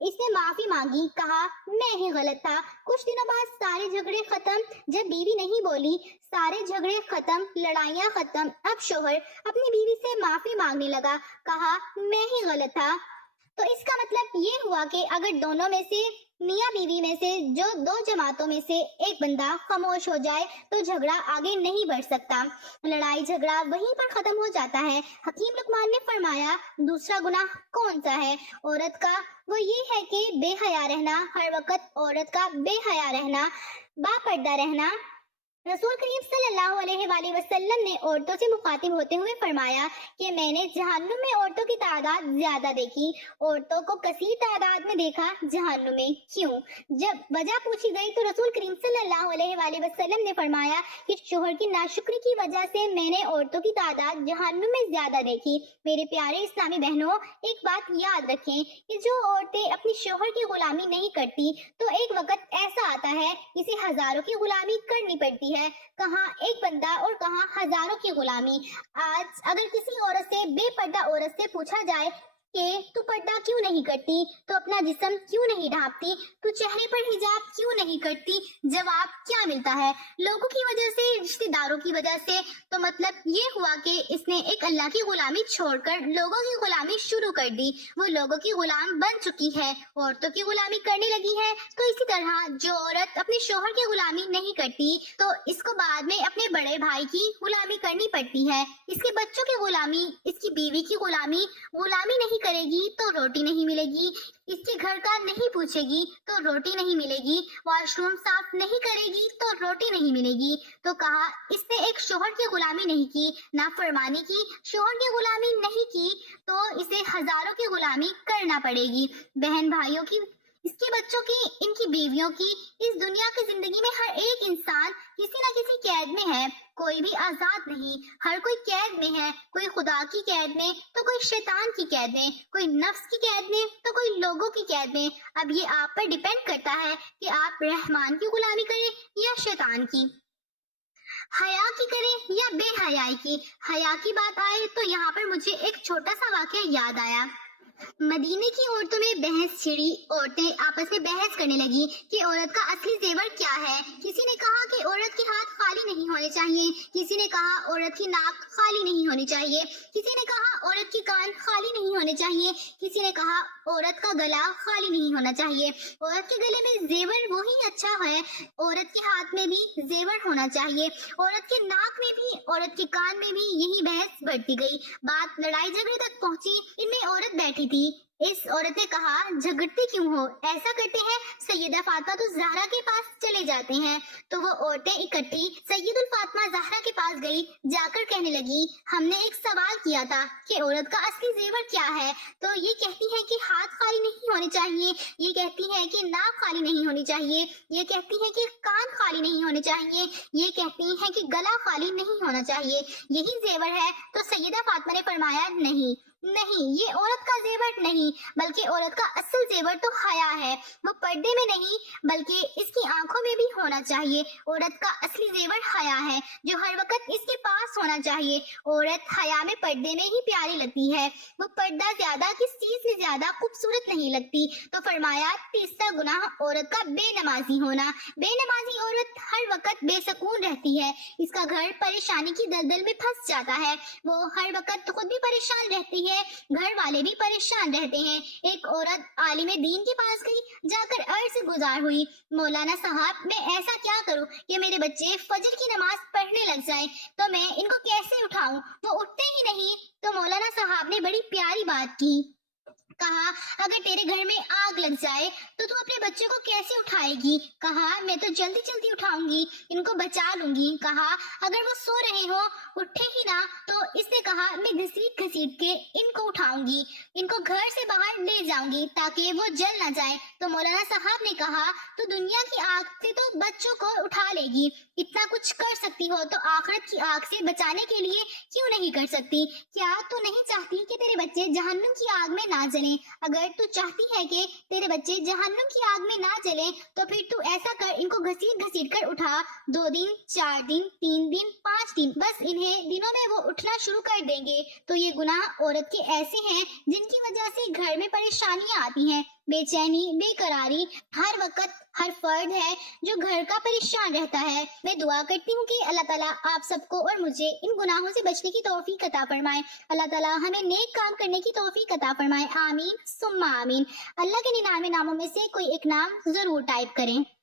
اس نے معافی مانگی، کہا میں ہی غلط تھا۔ کچھ دنوں بعد سارے جھگڑے ختم۔ جب بیوی نہیں بولی، سارے جھگڑے ختم، لڑائیاں ختم۔ اب شوہر اپنی بیوی سے معافی مانگنے لگا، کہا میں ہی غلط تھا۔ تو اس کا مطلب یہ ہوا کہ اگر دونوں میں سے، میاں بیوی میں سے، جو دو جماعتوں میں سے ایک بندہ خاموش ہو جائے تو جھگڑا آگے نہیں بڑھ سکتا، لڑائی جھگڑا وہیں پر ختم ہو جاتا ہے۔ حکیم لقمان نے فرمایا، دوسرا گناہ کون سا ہے عورت کا؟ وہ یہ ہے کہ بے حیا رہنا، ہر وقت عورت کا بے حیا رہنا، با پردہ رہنا۔ رسول کریم صلی اللہ علیہ وآلہ وسلم نے عورتوں سے مخاطب ہوتے ہوئے فرمایا کہ میں نے جہنم میں عورتوں کی تعداد زیادہ دیکھی، عورتوں کو کثیر تعداد میں دیکھا جہنم میں، کیوں؟ جب وجہ پوچھی گئی تو رسول کریم صلی اللہ علیہ وآلہ وسلم نے فرمایا کہ شوہر کی ناشکری کی وجہ سے میں نے عورتوں کی تعداد جہنم میں زیادہ دیکھی۔ میرے پیارے اسلامی بہنوں، ایک بات یاد رکھیں کہ جو عورتیں اپنی شوہر کی غلامی نہیں کرتی تو ایک وقت ایسا آتا ہے اسے ہزاروں کی غلامی کرنی پڑتی ہے، کہاں ایک بندہ اور کہاں ہزاروں کی غلامی۔ آج اگر کسی عورت سے، بے پردہ عورت سے پوچھا جائے کہ تو پردہ کیوں نہیں کرتی، تو اپنا جسم کیوں نہیں ڈھانپتی، تو چہرے پر حجاب کیوں نہیں کرتی، جواب کیا ملتا ہے؟ لوگوں کی وجہ سے، رشتہ داروں کی وجہ سے۔ تو مطلب یہ ہوا کہ اس نے ایک اللہ کی غلامی چھوڑ کر لوگوں کی غلامی شروع کر دی، وہ لوگوں کی غلام بن چکی ہے، عورتوں کی غلامی کرنے لگی ہے۔ تو اسی طرح جو عورت اپنے شوہر کی غلامی نہیں کرتی تو اس کو بعد میں اپنے بڑے بھائی کی غلامی کرنی پڑتی ہے، اس کے بچوں کی غلامی، اس کی بیوی کی غلامی نہیں کرے گی تو روٹی نہیں ملے گی، اس کے گھر کا نہیں پوچھے گی تو روٹی نہیں ملے گی، واش روم صاف نہیں کرے گی تو روٹی نہیں ملے گی۔ تو کہا اس نے ایک شوہر کی غلامی نہیں کی، نافرمانی کی، شوہر کی غلامی نہیں کی تو اسے ہزاروں کی غلامی کرنا پڑے گی، بہن بھائیوں کی، اس کے بچوں کی، ان کی بیویوں کی۔ اس دنیا کی زندگی میں ہر ایک انسان کسی نہ کسی قید میں ہے، کوئی بھی آزاد نہیں، ہر کوئی قید میں ہے، کوئی خدا کی قید میں تو کوئی شیطان کی قید میں، کوئی نفس کی قید میں تو کوئی لوگوں کی قید میں۔ اب یہ آپ پر ڈیپینڈ کرتا ہے کہ آپ رحمان کی غلامی کریں یا شیطان کی، حیا کی کریں یا بے حیائی کی۔ حیا کی بات آئے تو یہاں پر مجھے ایک چھوٹا سا واقعہ یاد آیا۔ مدینے کی عورتوں میں بحث چھڑی، عورتیں آپس میں بحث کرنے لگی کہ عورت کا اصلی زیور کیا ہے۔ کسی نے کہا کہ عورت کے ہاتھ خالی نہیں ہونے چاہیے، کسی نے کہا عورت کی ناک خالی نہیں ہونی چاہیے، کسی نے کہا عورت کے کان خالی نہیں ہونے چاہیے، کسی نے کہا عورت کا گلا خالی نہیں ہونا چاہیے، عورت کے گلے میں زیور وہی اچھا ہے، عورت کے ہاتھ میں بھی زیور ہونا چاہیے، عورت کے ناک میں بھی، عورت کے کان میں بھی، یہی بحث بڑھتی گئی، بات لڑائی جھگڑے تک پہنچی۔ ان میں عورت بیٹھی تھی، اس عورت نے کہا جھگڑتے کیوں ہو؟ ایسا کرتے ہیں سیدہ فاطمہ زہرا کے پاس چلے جاتے ہیں۔ تو وہ عورتیں اکٹھی سید الفاطمہ زہرا کے پاس گئی، جا کر کہنے لگی ہم نے ایک سوال کیا تھا کہ عورت کا اصلی زیور کیا ہے، تو یہ کہتی ہے کہ ہاتھ خالی نہیں ہونے چاہیے، یہ کہتی ہے کہ ناک خالی نہیں ہونی چاہیے، یہ کہتی ہے کہ کان خالی نہیں ہونے چاہیے، یہ کہتی ہے کہ گلا خالی نہیں ہونا چاہیے، یہی زیور ہے۔ تو سیدہ فاطمہ نے فرمایا نہیں، یہ عورت کا زیور نہیں، بلکہ عورت کا اصل زیور تو حیا ہے، وہ پردے میں نہیں بلکہ اس کی آنکھوں میں بھی ہونا چاہیے۔ عورت کا اصلی زیور حیا ہے جو ہر وقت اس کے پاس ہونا چاہیے۔ عورت حیا میں، پردے میں ہی پیاری لگتی ہے، وہ پردہ زیادہ کس چیز سے زیادہ خوبصورت نہیں لگتی۔ تو فرمایا تیسرا گناہ عورت کا بے نمازی ہونا۔ بے نمازی عورت ہر وقت بے سکون رہتی ہے، اس کا گھر پریشانی کی دلدل میں پھنس جاتا ہے، وہ ہر وقت خود بھی پریشان رہتی ہے، گھر والے بھی پریشان رہتے ہیں۔ ایک عورت عالم دین کے پاس گئی، جا کر عرض سے گزار ہوئی، مولانا صاحب میں ایسا کیا کروں کہ میرے بچے فجر کی نماز پڑھنے لگ جائیں، تو میں ان کو کیسے اٹھاؤں؟ وہ اٹھتے ہی نہیں۔ تو مولانا صاحب نے بڑی پیاری بات کی، کہا اگر تیرے گھر میں آگ لگ جائے تو اپنے بچے کو کیسے اٹھائے گی؟ کہا میں تو جلدی جلدی اٹھاؤں گی، ان کو بچا لوں گی۔ کہا اگر وہ سو رہے ہو، اٹھے ہی نہ، تو اس نے کہا میں گھسیٹ گھسیٹ کے ان کو اٹھاؤں گی، ان کو گھر سے باہر لے جاؤں گی تاکہ وہ جل نہ جائے۔ تو مولانا صاحب نے کہا تو دنیا کی آگ سے تو بچوں کو اٹھا لے گی، اتنا کچھ کر سکتی ہو تو آخرت کی آگ سے بچانے کے لیے کیوں نہیں کر سکتی؟ کیا تو نہیں چاہتی کہ تیرے بچے جہنم کی آگ میں نہ جلیں؟ اگر تو چاہتی ہے کہ تیرے بچے جہنم کی آگ میں نہ جلیں تو پھر تو ایسا کر، ان کو گھسیٹ گھسیٹ کر اٹھا، 2 دن، 4 دن، 3 دن، 5 دن، بس انہیں دنوں میں وہ اٹھنا شروع کر دیں گے۔ تو یہ گناہ عورت کے ایسے ہیں جن کی وجہ سے گھر میں پریشانیاں آتی ہیں، بے چینی، بے قراری ہر وقت ہر فرد ہے جو گھر کا پریشان رہتا ہے۔ میں دعا کرتی ہوں کہ اللہ تعالیٰ آپ سب کو اور مجھے ان گناہوں سے بچنے کی توفیق عطا فرمائے۔ اللہ تعالیٰ ہمیں نیک کام کرنے کی توفیق عطا فرمائے، آمین ثم آمین۔ اللہ کے 99 ناموں میں سے کوئی ایک نام ضرور ٹائپ کریں۔